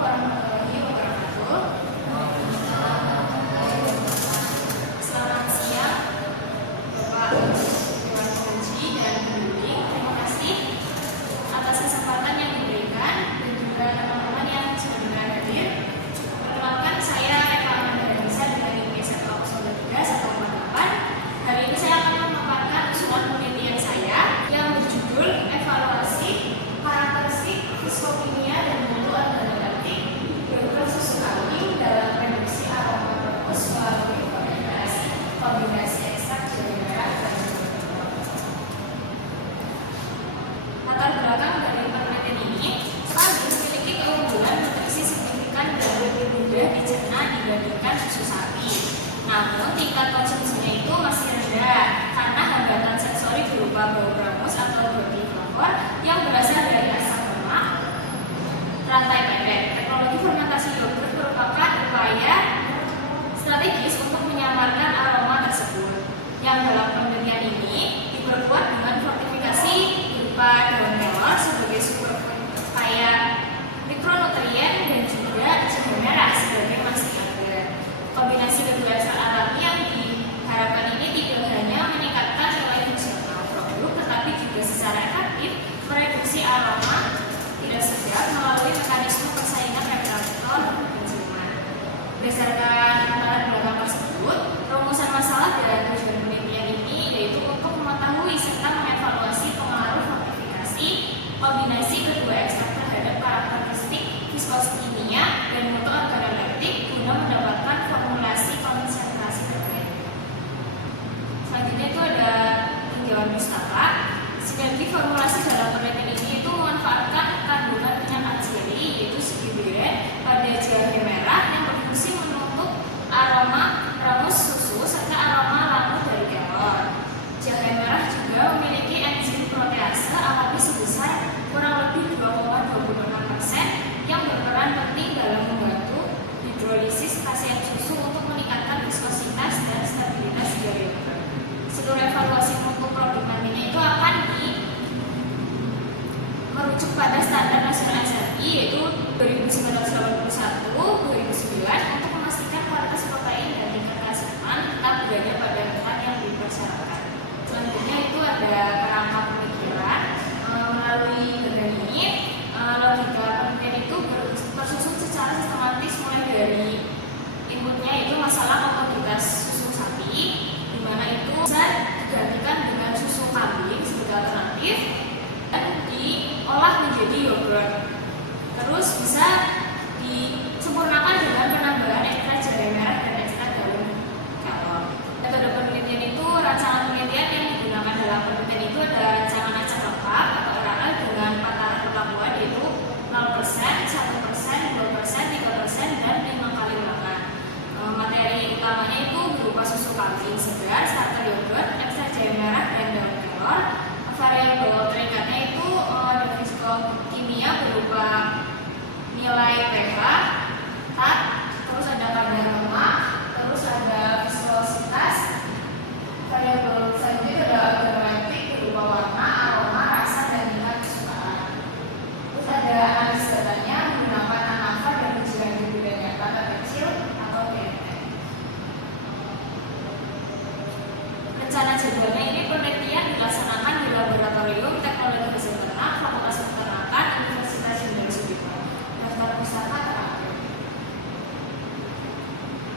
warahmatullahi wabarakatuh. Selamat siang, Bapak Dewan Pengaji dan pembimbing. Terima kasih atas kesempatan yang diberikan dan juga teman-teman yang sudah hadir. Perkenalkan, saya Eva Ananda dengan IPS 103-148. Hari ini saya akan memaparkan usulan penelitian saya yang berjudul evaluasi karakteristik fisikokimia dan bentuk organoleptik berupa susu kambing dalam reduksi aroma rebus melalui kombinasi ekstrak jahe merah dan telur. Latar belakang dari penelitian ini, kambing memiliki keunggulan nutrisi signifikan dan lebih mudah dicerna dibandingkan susu sapi. Namun tingkat konsumsinya itu masih rendah karena hambatan sensori berupa bau brangus atau body flavor yang berasal dari asam lemak rantai pendek. Teknologi fermentasi yogurt merupakan upaya strategis untuk menyamarkan aroma tersebut, yang dalam penelitian ini diperkuat dengan fortifikasi berupa daun kelor sebagai sumber kaya mikronutrien dan juga jahe merah sebagai masih agar. Kombinasi kedua ekstrak alami yang diharapkan ini tidak hanya meningkatkan nilai fungsional produk, tetapi juga secara efektif mereduksi aroma tidak sedap melalui mekanisme persaingan regulator penjualan. Berdasarkan latar belakang tersebut, rumusan masalah dan tujuan penelitian ini yaitu untuk mengetahui serta mengevaluasi pengaruh fortifikasi kombinasi kedua ekstrak terhadap karakteristik viskos-kimia dan mutu organoleptik guna mendapatkan formulasi konsentrasi terbaik. Selanjutnya itu ada tinjauan pustaka. Sinergi formulasi dalam penelitian ini itu memanfaatkan kandungan minyak atsiri yaitu sigibiren pada jahe merah yang berfungsi menutup aroma ramus susu serta aroma langu dari kelor. Jahe merah juga memiliki enzim protease alami sebesar kurang lebih 2,26% yang berperan penting dalam membantu hidrolisis khasiat susu untuk meningkatkan viskositas dan stabilitas dari yogurt. Seluruh evaluasi mutu produk nantinya itu akan merujuk pada standar nasional SRI yaitu 2981 2009 untuk memastikan kualitas protein dan tingkat keasaman tetap berada pada level yang dipersyaratkan. Selanjutnya itu ada kerangka pemikiran. Melalui bagian ini logika penelitian itu tersusun secara sistematis mulai dari inputnya itu masalah komoditas susu sapi, di mana itu bisa digantikan dengan susu kambing sebagai alternatif dan diolah menjadi yogurt. Terus bisa disempurnakan dengan penambahan ekstrak jahe merah dan ekstrak daun kelor. Metode penelitian itu, rancangan penelitian yang digunakan dalam penelitian itu ada rancangan acak lengkap atau RAL dengan tataran perlakuan yaitu 0%, 1%, 2%, 3%, dan 5 kali ulangan. Materi utamanya itu berupa susu kambing segar, starter yogurt, ekstrak jahe merah, dan daun kelor. Variabel terikatnya itu ada fisikokimia berupa nilai pH, TAT, terus ada kadar lemak, terus ada viskositas. Variabel selanjutnya itu ada organoleptik berupa warna, aroma, rasa, dan tingkat kesukaan. Terus ada analisis datanya menggunakan ANAVA dan ujian hiburan nyata terkecil atau PNT. Rencana jadwalnya ini penelitian dilaksanakan di Laboratorium Teknologi Hasil Ternak Fakultas Peternakan Universitas Jenderal Sudirman. Daftar pustaka terakhir.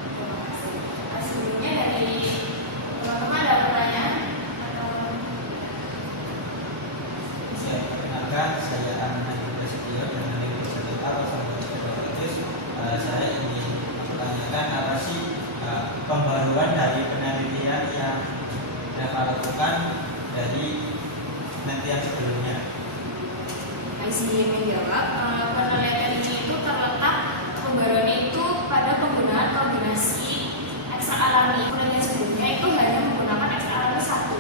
Terima kasih. Sebelumnya dari teman-teman ada pertanyaan atau? Perkenalkan, saya Ahmad Prasetyo dari Universitas Saya ingin menanyakan apa sih pembaruan dari penelitian yang Eva lakukan dari penelitian sebelumnya. ICD menjawab, penelitian ini itu terletak pembaruannya itu pada penggunaan kombinasi ekstrak alami. Penelitian sebelumnya itu hanya menggunakan ekstrak alami satu,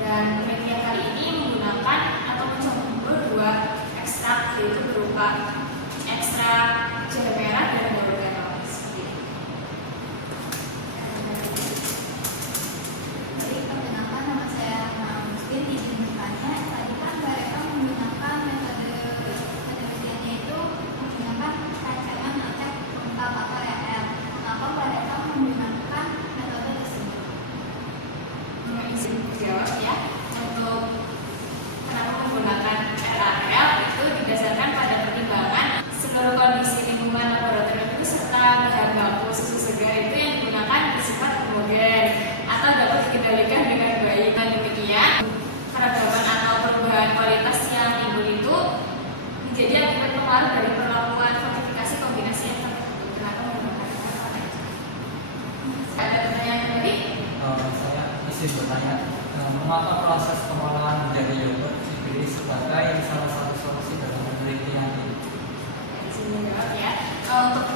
dan penelitian kali ini menggunakan atau mencampur dua ekstrak yaitu berupa ekstrak jahe merah dan daun kelor. Perkenalkan, nama saya Rahma Muslim. Izin bertanya, tadi kan Mbak Eva menggunakan metode penelitiannya itu menggunakan rancangan terpengaruh dari perlakuan fortifikasi kombinasi yang tertentu. Kenapa menggunakan kata itu? Ada pertanyaan tadi? Saya izin bertanya, mengapa proses pengolahan menjadi yogurt dipilih sebagai salah satu solusi dalam penelitian ini? Di sini jawab ya. Untuk